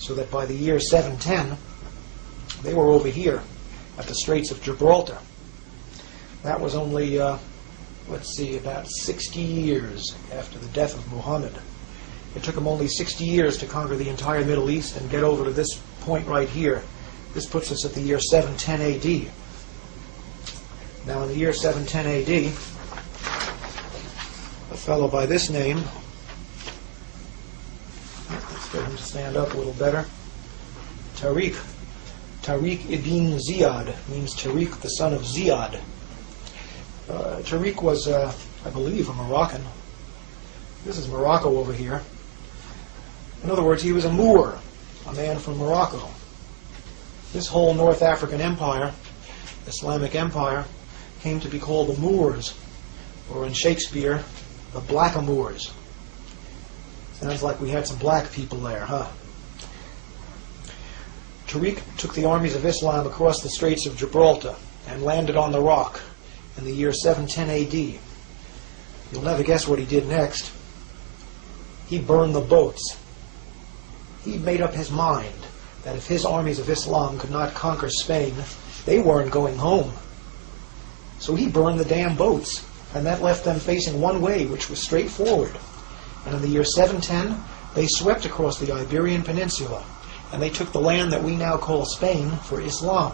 so that by the year 710, they were over here at the Straits of Gibraltar. That was only, let's see, about 60 years after the death of Muhammad. It took them only 60 years to conquer the entire Middle East and get over to this point right here. This puts us at the year 710 AD. Now, in the year 710 AD, a fellow by this name, let's get him to stand up a little better, Tariq ibn Ziyad, means Tariq, the son of Ziyad. Tariq was, I believe, a Moroccan. This is Morocco over here. In other words, he was a Moor, a man from Morocco. This whole North African empire, Islamic empire, came to be called the Moors, or in Shakespeare, the Blackamoors. Sounds like we had some black people there, huh? Tariq took the armies of Islam across the Straits of Gibraltar and landed on the Rock in the year 710 AD. You'll never guess what he did next. He burned the boats. He made up his mind that if his armies of Islam could not conquer Spain, they weren't going home. So he burned the damn boats, and that left them facing one way, which was straight forward. And in the year 710, they swept across the Iberian Peninsula, and they took the land that we now call Spain for Islam.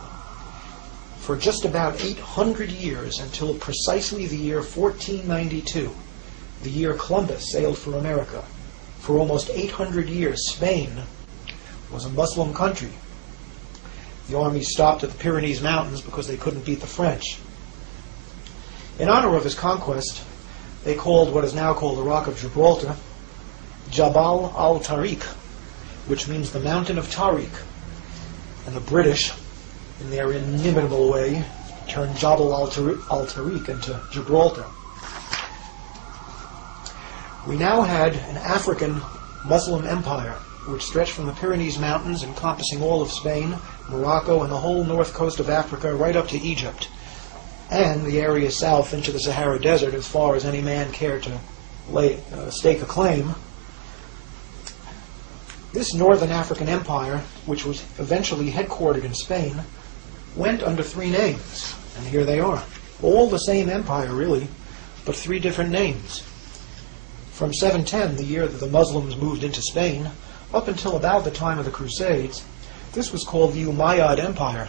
For just about 800 years, until precisely the year 1492, the year Columbus sailed for America. For almost 800 years, Spain was a Muslim country. The army stopped at the Pyrenees Mountains because they couldn't beat the French. In honor of his conquest, they called what is now called the Rock of Gibraltar Jabal al-Tariq, which means the Mountain of Tariq. And the British, in their inimitable way, turned Jabal al-Tariq into Gibraltar. We now had an African Muslim empire which stretched from the Pyrenees Mountains, encompassing all of Spain, Morocco, and the whole north coast of Africa right up to Egypt, and the area south into the Sahara Desert as far as any man cared to stake a claim. This northern African empire, which was eventually headquartered in Spain, went under three names, and here they are. All the same empire, really, but three different names. From 710, the year that the Muslims moved into Spain, up until about the time of the Crusades, this was called the Umayyad Empire.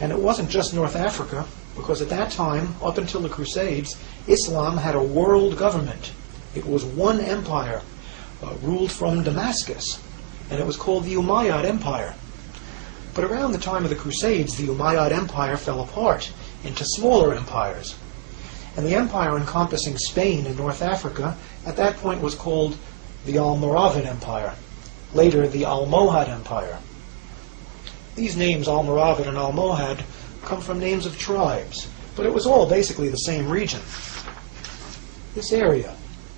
And it wasn't just North Africa, because at that time, up until the Crusades, Islam had a world government. It was one empire, ruled from Damascus, and it was called the Umayyad Empire. But around the time of the Crusades, the Umayyad Empire fell apart into smaller empires. And the empire encompassing Spain and North Africa at that point was called the Almoravid Empire, later the Almohad Empire. These names, Almoravid and Almohad, come from names of tribes, but it was all basically the same region. This area,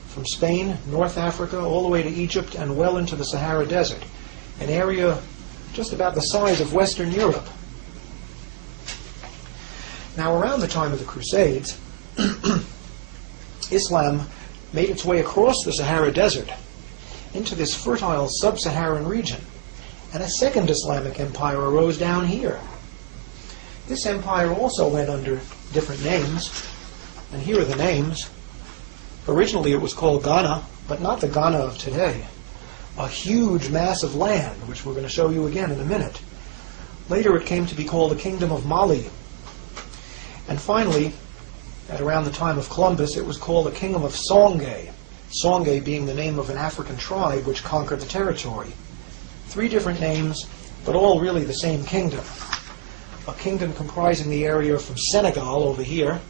from Spain, North Africa, all the way to Egypt and well into the Sahara Desert, an area just about the size of Western Europe. Now, around the time of the Crusades, Islam made its way across the Sahara Desert into this fertile sub-Saharan region, and a second Islamic empire arose down here. This empire also went under different names, and here are the names. Originally it was called Ghana, but not the Ghana of today. A huge mass of land, which we're going to show you again in a minute. Later it came to be called the Kingdom of Mali. And finally, at around the time of Columbus, it was called the Kingdom of Songhai. Songhai being the name of an African tribe which conquered the territory. Three different names, but all really the same kingdom. A kingdom comprising the area from Senegal over here,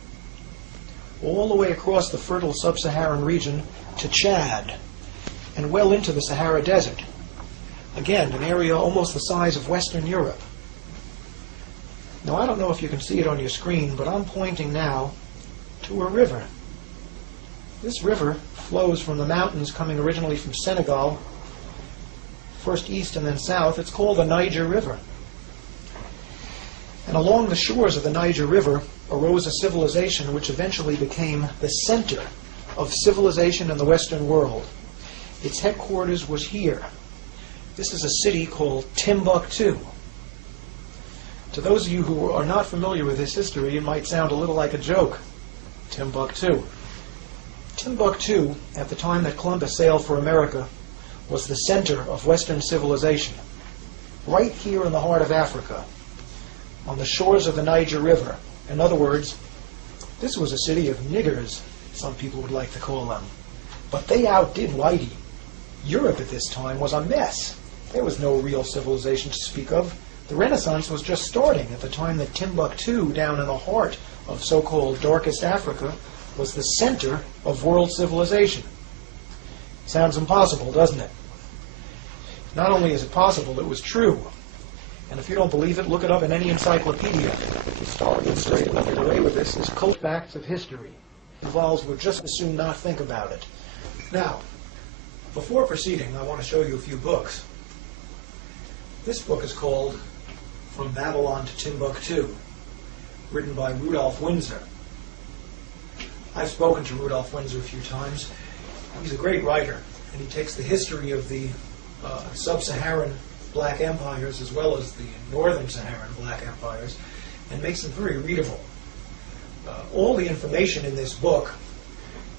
all the way across the fertile sub-Saharan region to Chad, and well into the Sahara Desert. Again, an area almost the size of Western Europe. Now, I don't know if you can see it on your screen, but I'm pointing now to a river. This river flows from the mountains coming originally from Senegal, first east and then south. It's called the Niger River. And along the shores of the Niger River arose a civilization which eventually became the center of civilization in the Western world. Its headquarters was here. This is a city called Timbuktu. To those of you who are not familiar with this history, it might sound a little like a joke. Timbuktu. Timbuktu, at the time that Columbus sailed for America, was the center of Western civilization. Right here in the heart of Africa, on the shores of the Niger River. In other words, this was a city of niggers, some people would like to call them. But they outdid Whitey. Europe at this time was a mess. There was no real civilization to speak of. The Renaissance was just starting at the time that Timbuktu, down in the heart of so-called darkest Africa, was the center of world civilization. Sounds impossible, doesn't it? Not only is it possible, it was true. And if you don't believe it, look it up in any encyclopedia. Starting straight away with this is Cult Facts of History. Involves would just as soon not think about it. Now, before proceeding, I want to show you a few books. This book is called From Babylon to Timbuktu, written by Rudolf Windsor. I've spoken to Rudolf Windsor a few times. He's a great writer, and he takes the history of the sub-Saharan black empires as well as the northern Saharan black empires and makes them very readable. All the information in this book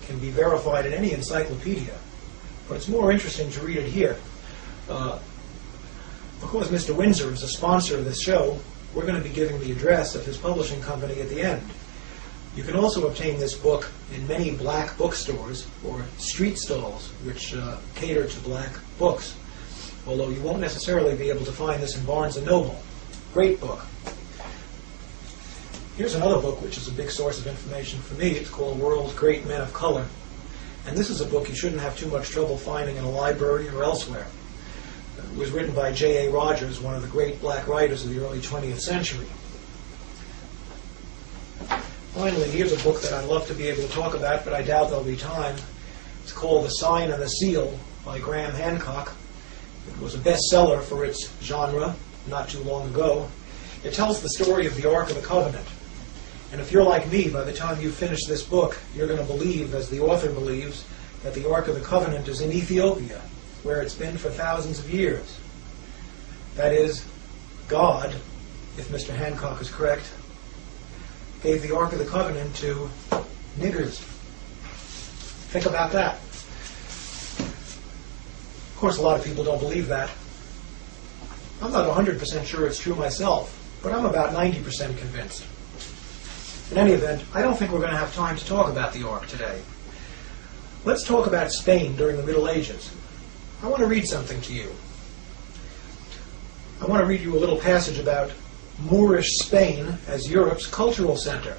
can be verified in any encyclopedia, but it's more interesting to read it here. Because Mr. Windsor is a sponsor of this show, we're going to be giving the address of his publishing company at the end. You can also obtain this book in many black bookstores or street stalls which cater to black books, although you won't necessarily be able to find this in Barnes & Noble. Great book. Here's another book which is a big source of information for me. It's called World's Great Men of Color. And this is a book you shouldn't have too much trouble finding in a library or elsewhere. It was written by J.A. Rogers, one of the great black writers of the early 20th century. Finally, here's a book that I'd love to be able to talk about, but I doubt there'll be time. It's called The Sign and the Seal by Graham Hancock. It was a bestseller for its genre not too long ago. It tells the story of the Ark of the Covenant. And if you're like me, by the time you finish this book, you're going to believe, as the author believes, that the Ark of the Covenant is in Ethiopia, where it's been for thousands of years. That is, God, if Mr. Hancock is correct, gave the Ark of the Covenant to niggers. Think about that. Of course, a lot of people don't believe that. I'm not 100% sure it's true myself, but I'm about 90% convinced. In any event, I don't think we're going to have time to talk about the Ark today. Let's talk about Spain during the Middle Ages. I want to read something to you. I want to read you a little passage about Moorish Spain as Europe's cultural center.